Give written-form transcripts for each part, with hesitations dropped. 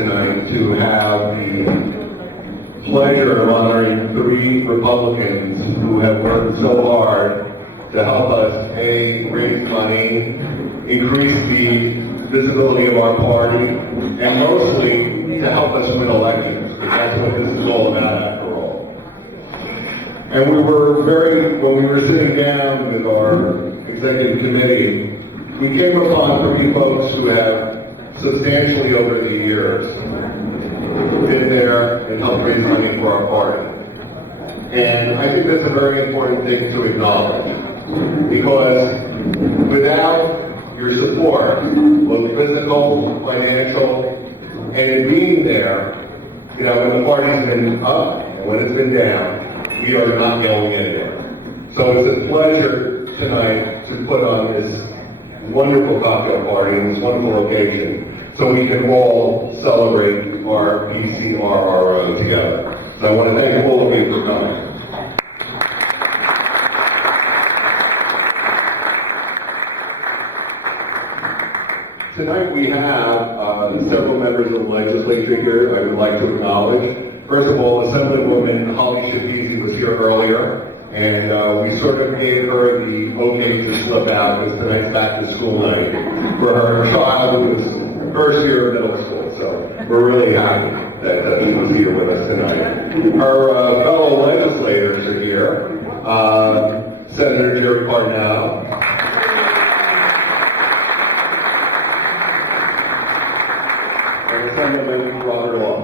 tonight to have the pleasure of honoring 3 Republicans who have worked so hard to help us, A, raise money, increase the visibility of our party, and mostly to help us win elections, because that's what this is all about after all. And when we were sitting down with our executive committee, we came upon 3 folks who have substantially over the years been there and helped raise money for our party. And I think that's a very important thing to acknowledge, because without your support, both physical, financial, and in being there, when the party's been up and when it's been down, we are not going anywhere. So it's a pleasure tonight to put on this wonderful cocktail party in this wonderful location so we can all celebrate our PCRRO together. So I want to thank all of you for coming. Tonight we have several members of the legislature here I would like to acknowledge. First of all, Assemblywoman Holly Shafizi was here earlier, and we sort of gave her the okay to slip out because tonight's back to school night for her child who was first year of middle school. So we're really happy that she was here with us tonight. Her fellow legislators are here. Senator Jerry Parnell. Assemblyman Robert Law.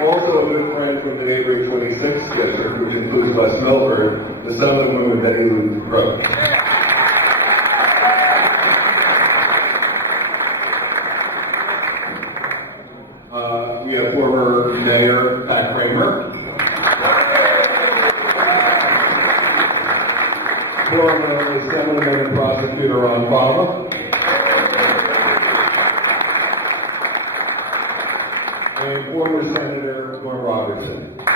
Also a good friend from the neighboring 26th district, which includes West Milford, the Assemblywoman Betty Lou Croce. We have former Mayor Pat Kramer. Former Assemblyman and Prosecutor Ron Fava. And former Senator Norm Robertson. I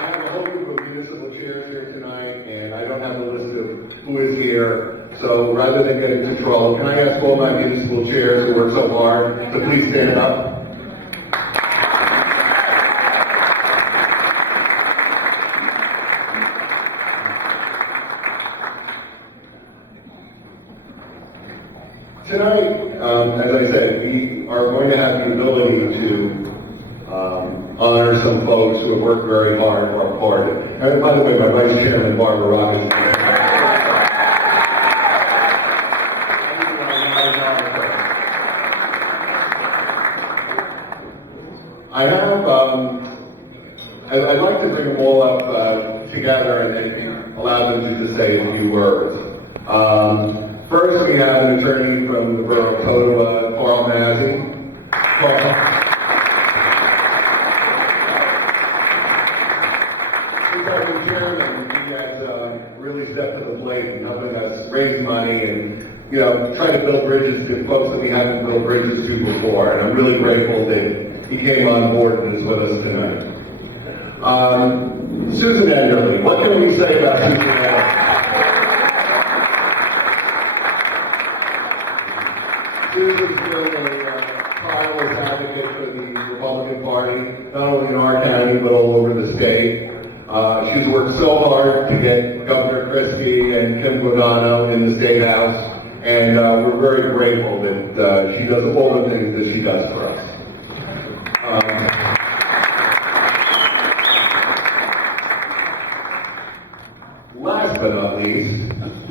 have a whole group of municipal chairs here tonight, and I don't have a list of who is here. So rather than get into trouble, can I ask all my municipal chairs who work so hard to please stand up? Tonight, as I said, we are going to have the ability to honor some folks who have worked very hard for our party. And by the way, my Vice Chairman, Barbara Rock, is here. I'd like to bring them all up together and allow them to just say a few words. First, we have an attorney from the borough of Ottawa, Carl Mazzie. Carl. He's our new chairman. He has really stepped to the plate in helping us raise money and, try to build bridges to folks that we haven't built bridges to before. And I'm really grateful that he came on board and is with us tonight. Susan Enderly. What can we say about Susan Enderly? Susan's been a tireless advocate for the Republican Party, not only in our county, but all over the state. She's worked so hard to get Governor Christie and Kim Guadagno in the State House, and we're very grateful that she does all the things that she does for us. Last but not least,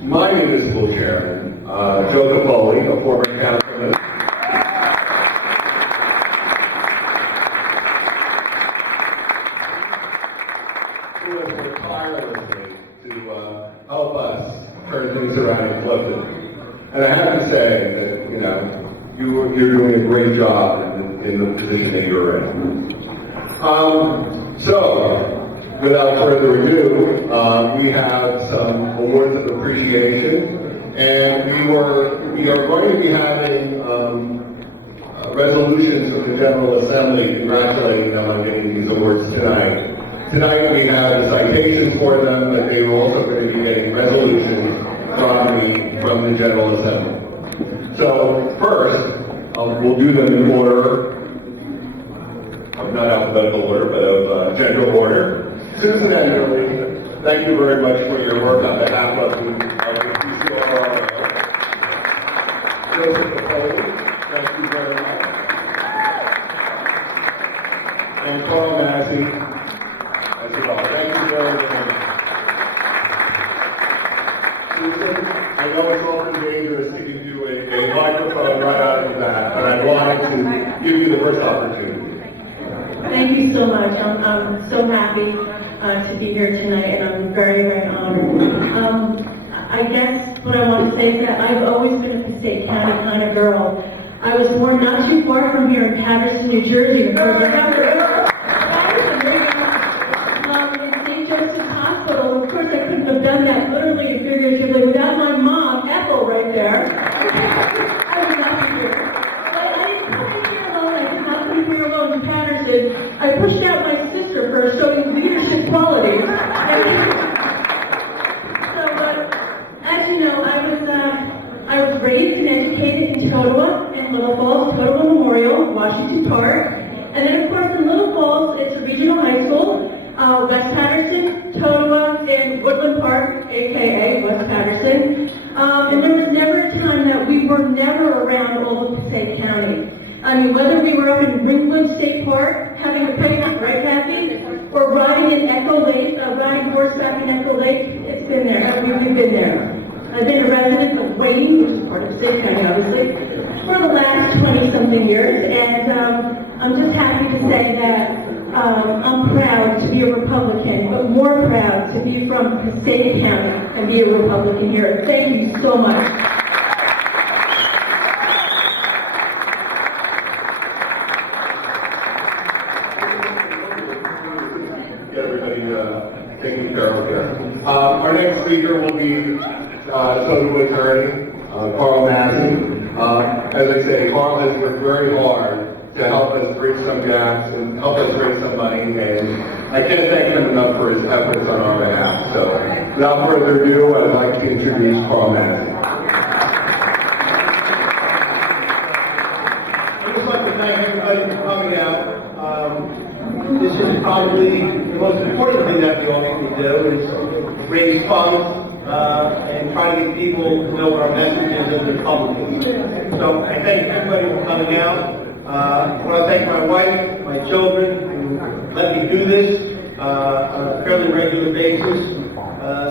my municipal chairman, Joe Cupoli, a former councilman. Who has worked tirelessly to help us turn things around in Clifton. And I have to say that, you're doing a great job in the position that you're in. So, without further ado, we have some awards of appreciation, and we are going to be having resolutions from the General Assembly congratulating them on getting these awards tonight. Tonight we have the citations for them, but they are also going to be getting resolutions from the General Assembly. So first, we'll do them in order, of not alphabetical order, but of general order. Susan Enderly, thank you very much for your work on behalf of the PCOR. Joseph Cupoli, thank you very much. And Carl Mazzie, as well. Thank you very much. Susan, I know it's often dangerous to give you a microphone right out of the bat, but I wanted to give you the first opportunity. Thank you so much. I'm so happy to be here tonight, and I'm very, very honored. I guess what I want to say is that I've always been a Passaic County kind of girl. I was born not too far from here in Patterson, New Jersey. In St. Joseph's Hospital. Of course, I couldn't have done that literally and figuratively without my mom, Ethel, right there. I would not be here. But I didn't come in here alone. I did not come here alone in Patterson. I pushed out my sister for showing leadership qualities. As you know, I was raised and educated in Totowa and Little Falls, Totowa Memorial, Washington Park. And then, of course, in Little Falls, it's a regional high school, West Patterson, Totowa, and Woodland Park, a.k.a. West Patterson. And there was never a time that we were never around all of Passaic County. I mean, whether we were up in Ringwood State Park, having a picnic, right, Kathy? Or riding in Echo Lake, riding horseback in Echo Lake, it's been there. We've been there. I've been a resident of Wayne, which is part of Passaic County, obviously, for the last 20-something years, and I'm just happy to say that I'm proud to be a Republican, but more proud to be from Passaic County and be a Republican here. Thank you so much. Get everybody taken care of here. Our next speaker will be Totowa attorney, Carl Mazzie. As I say, Carl has worked very hard to help us bridge some gaps and help us raise some money, and I can't thank him enough for his efforts on our behalf. So, without further ado, I'd like to introduce Carl Mazzie. I'd just like to thank everybody for coming out. This is probably the most important thing that we all need to do is raise funds and try to get people to know what our message is as Republicans. So I thank everybody for coming out. I want to thank my wife, my children, who let me do this on a fairly regular basis.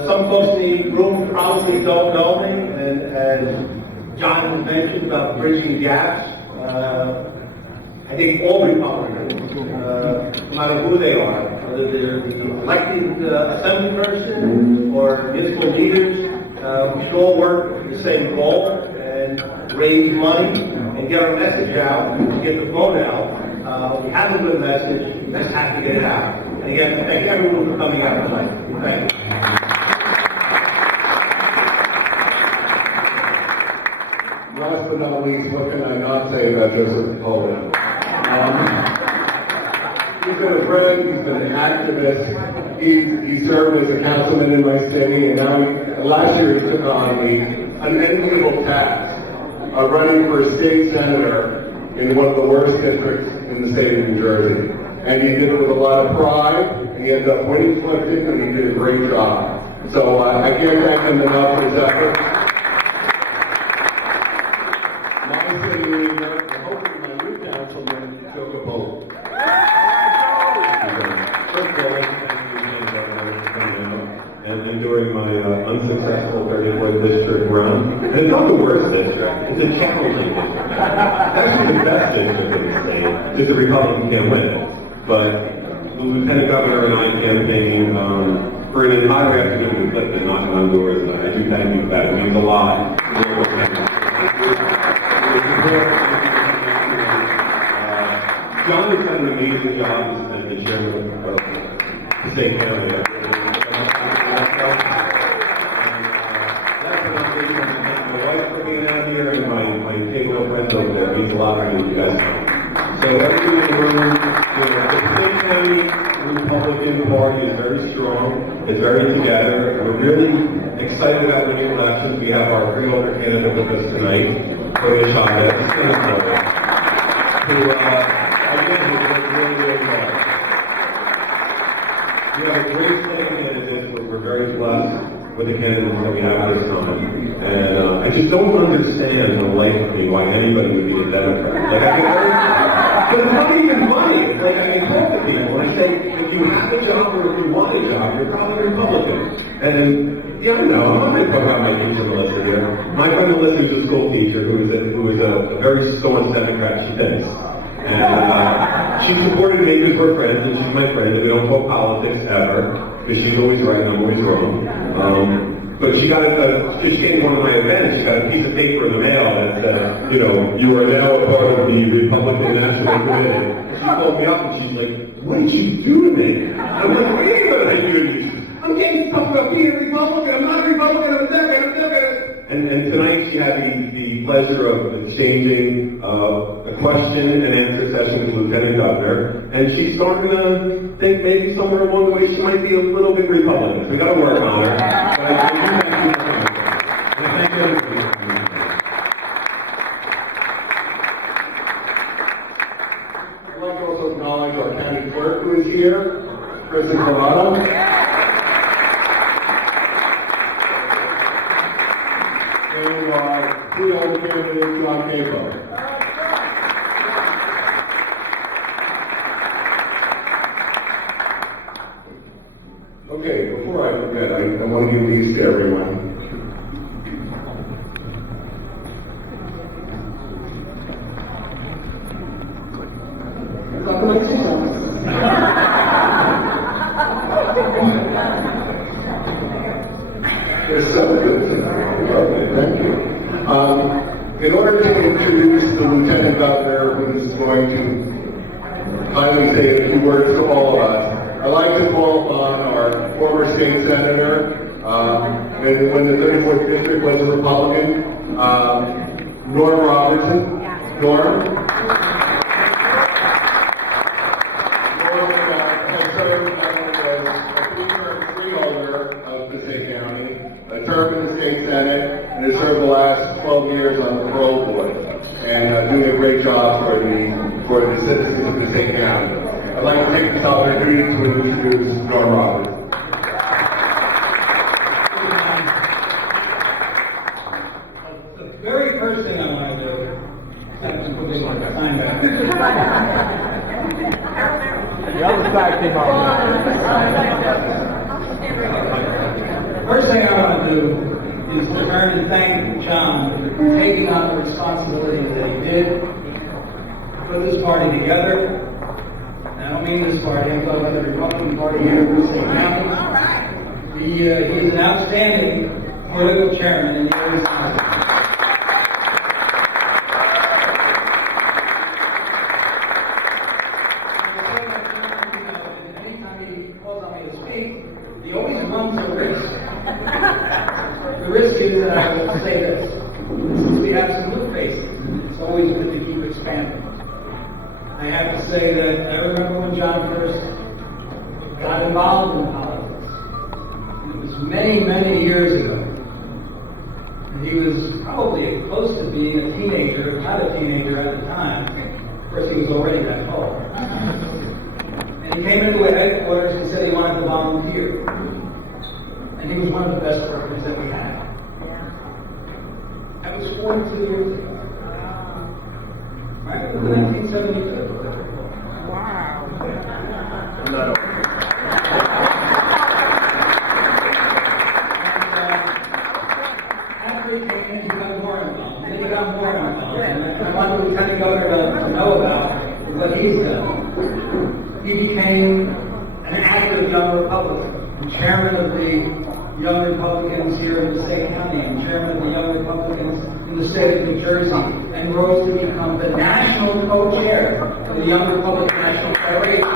Some folks in the room probably don't know me, and as John has mentioned about bridging gaps, I think all Republicans, no matter who they are, whether they're the elected assembly person or municipal leaders, we should all work for the same goal and raise money and get our message out, and get the vote out. We have a good message, we just have to get it out. And again, thank everyone for coming out tonight. Thank you. Last but not least, what can I not say about Joseph Cupoli? He's been a friend, he's been an activist, he served as a councilman in my city, and now last year he took on an enviable task of running for state senator in one of the worst districts in the state of New Jersey. And he did it with a lot of pride, and he ended up winning elected, and he did a great job. So I can't thank him enough for his efforts. My city leader, and hopefully my new councilman, Joe Cupoli. And during my unsuccessful 34th district run, and it's not the worst district, it's a challenging district. Actually the best district in the state, just the Republican can't win it. But the Lieutenant Governor and I campaigned for an entire afternoon with Clifton knocking on doors, and I do thank you for that. It means a lot. John has done an amazing job as the chairman of Passaic County. Here and my Taylor friends over there, it means a lot to you guys. So everything in the room, the Passaic County Republican Party Party is very strong. It's very together. We're really excited about winning elections. We have our freeholder candidate with us tonight, Cody Chavez, who, again, has worked really, really hard. We have a great slate of candidates. We're very blessed with the candidates that we have this time. And I just don't understand the life of me why anybody would be a Democrat. Like, I mean, but it's not even funny. Like, I can talk to people and say, if you have a job or if you want a job, you're probably Republican. And then, yeah, I know, I'm not going to talk about my teacher Melissa here. My friend Melissa is a school teacher who is a very staunch Democrat, she thinks. And she supported me because we're friends, and she's my friend, and we don't talk politics ever, because she's always right and I'm always wrong. But she came to one of my events, she got a piece of paper in the mail that said, you know, you are now a part of the Republican National Committee. She called me up and she's like, what did you do to me? I'm like, what do you mean what I do to you? I'm getting stuff about being a Republican, I'm not a Republican, I'm Democrat. And tonight she had the pleasure of exchanging a question and answer session with Lieutenant Governor, and she's starting to think maybe somewhere along the way she might be a little bit Republican. So we got to work on her. But I do thank you for coming. And I thank everybody for coming. I'd like to also acknowledge our county clerk who is here, Kristen Colado. And our freeholder candidate, John Capo. Okay, before I forget, I want to give these to everyone. They're so good. Lovely, thank you. In order to introduce the Lieutenant Governor, who is going to finally say a few words to all of us, I'd like to call on our former state senator, and when the 34th district was a Republican, Norm Robertson. Norm has served as a three-term freeholder of Passaic County, a term in the state senate, and has served the last 12 years on the parole board, and doing a great job for the citizens of Passaic County. I'd like to take this opportunity to introduce Norm Roberts. The very first thing I want to do is have to put this on the sign back. The other side came out. First thing I want to do is to turn and thank John for taking on the responsibility that he did, put this party together. I don't mean this party, I'm talking about the Republican Party here in Passaic County. He is an outstanding political chairman, and he always has. Anytime he calls on me to speak, he always runs a risk. The risk is that I will say this. Since we have some new faces, it's always good to keep expanding. I have to say that I remember when John first got involved in politics. It was many, many years ago. And he was probably close to being a teenager, not a teenager at the time. Of course, he was already that tall. And he came into the headquarters and said he wanted to volunteer. And he was one of the best workers that we had. That was 42 years ago. Right? It was 1972. Wow. No. After he came in, he got more involved. And then he got more involved. And I want the Lieutenant Governor to know about what he's done. He became an active young Republican, chairman of the Young Republicans here in Passaic County, and chairman of the Young Republicans in the state of New Jersey, and rose to become the national co-chair of the Young Republican National Federation.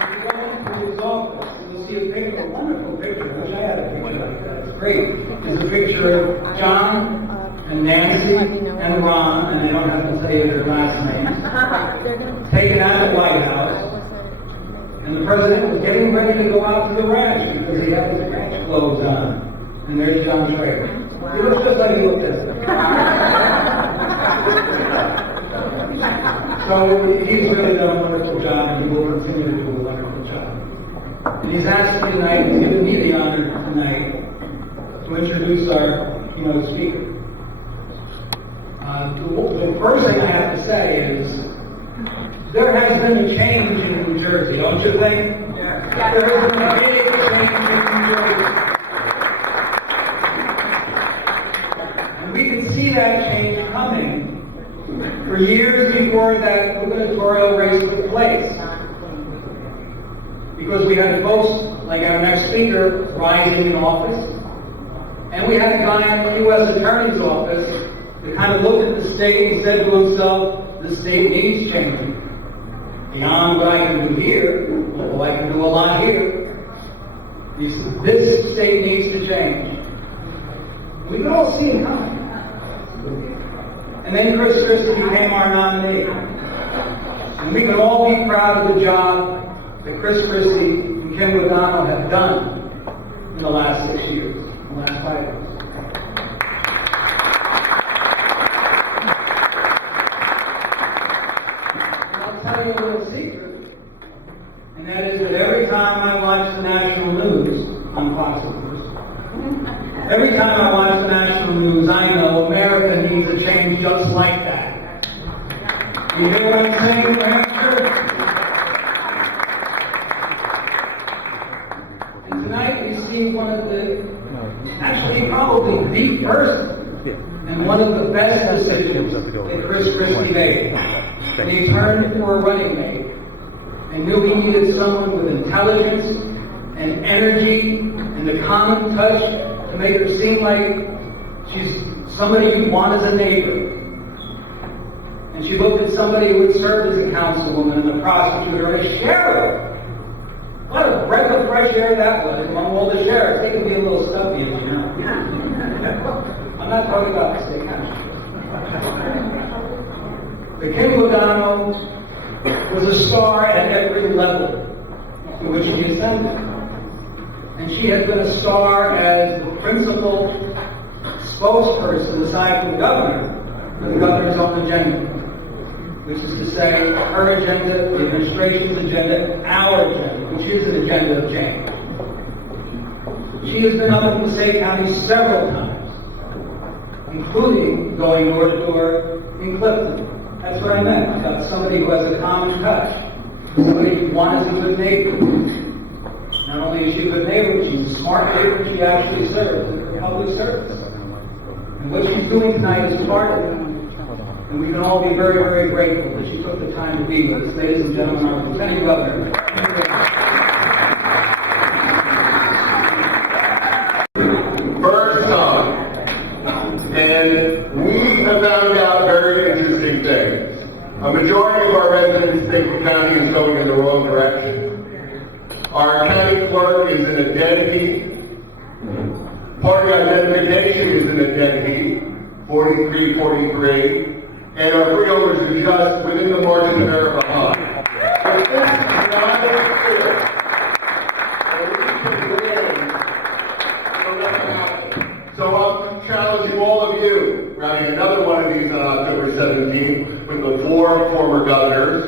If you go into his office, you'll see a picture, a wonderful picture, which I had a picture like that. It's great. It's a picture of John and Nancy and Ron, and I don't have to tell you their last names. taken out of the White House, and the president was getting ready to go out to the ranch because he had his ranch clothes on. And there's John Schrader. He looks just like he looked then. So he's really done a wonderful job, and he will continue to do a wonderful job. And he's asked me tonight, he's given me the honor tonight to introduce our keynote speaker. The first thing I have to say is, there has been a change in New Jersey, don't you think? Yeah. There has been a big change in New Jersey. And we can see that change coming for years before that gubernatorial race took place. Because we had folks like our next speaker rising in office, and we had a guy in the U.S. Attorney's Office that kind of looked at the state and said to himself, the state needs changing. Beyond what I can do here, well, I can do a lot here. This state needs to change. We can all see it coming. And then Chris Christie became our nominee. And we can all be proud of the job that Chris Christie and Kim Guadagno have done in the last 6 years, in the last 5 years. Tell you a little secret, and that is that every time I watch the national news on Fox News, every time I watch the national news, I know America needs a change just like that. You hear what I'm saying, New Hampshire? And tonight we see one of the, actually probably the first, and one of the best decisions that Chris Christie made. And he turned for a running mate and knew he needed someone with intelligence and energy and the common touch to make her seem like she's somebody you want as a neighbor. And she looked at somebody who had served as a councilwoman and a prosecutor and a sheriff. What a breath of fresh air that was among all the sheriffs. They can be a little stuffy, as you know. I'm not talking about the state council. The Kim Guadagno was a star at every level to which she ascended. And she has been a star as the principal spokesperson, aside from the governor, for the governor's own agenda. Which is to say, her agenda, the administration's agenda, our agenda, which is an agenda of change. She has been up in Passaic County several times, including going door to door in Clifton. That's what I meant, about somebody who has a common touch, somebody who wants a good neighbor. Not only is she a good neighbor, she's a smart neighbor, she actually serves in public service. And what she's doing tonight is part of it. And we can all be very, very grateful that she took the time to be with us. Ladies and gentlemen, our Lieutenant Governor. First time. And we have found out very interesting things. A majority of our residents think the county is going in the wrong direction. Our county clerk is in a dead heat. Party identification is in a dead heat, 43-43. And our freeholders are just within the margin of error behind. But this is not clear. So I'm challenging all of you, running another one of these on October 17th with the 4 former governors.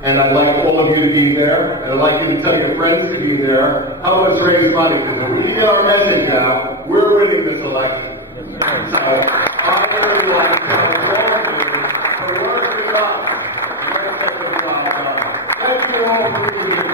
And I'd like all of you to be there. And I'd like you to tell your friends to be there. Help us raise money, because if we get our message out, we're winning this election. So I really like to tell all of you to work with us. Thank you all for being here.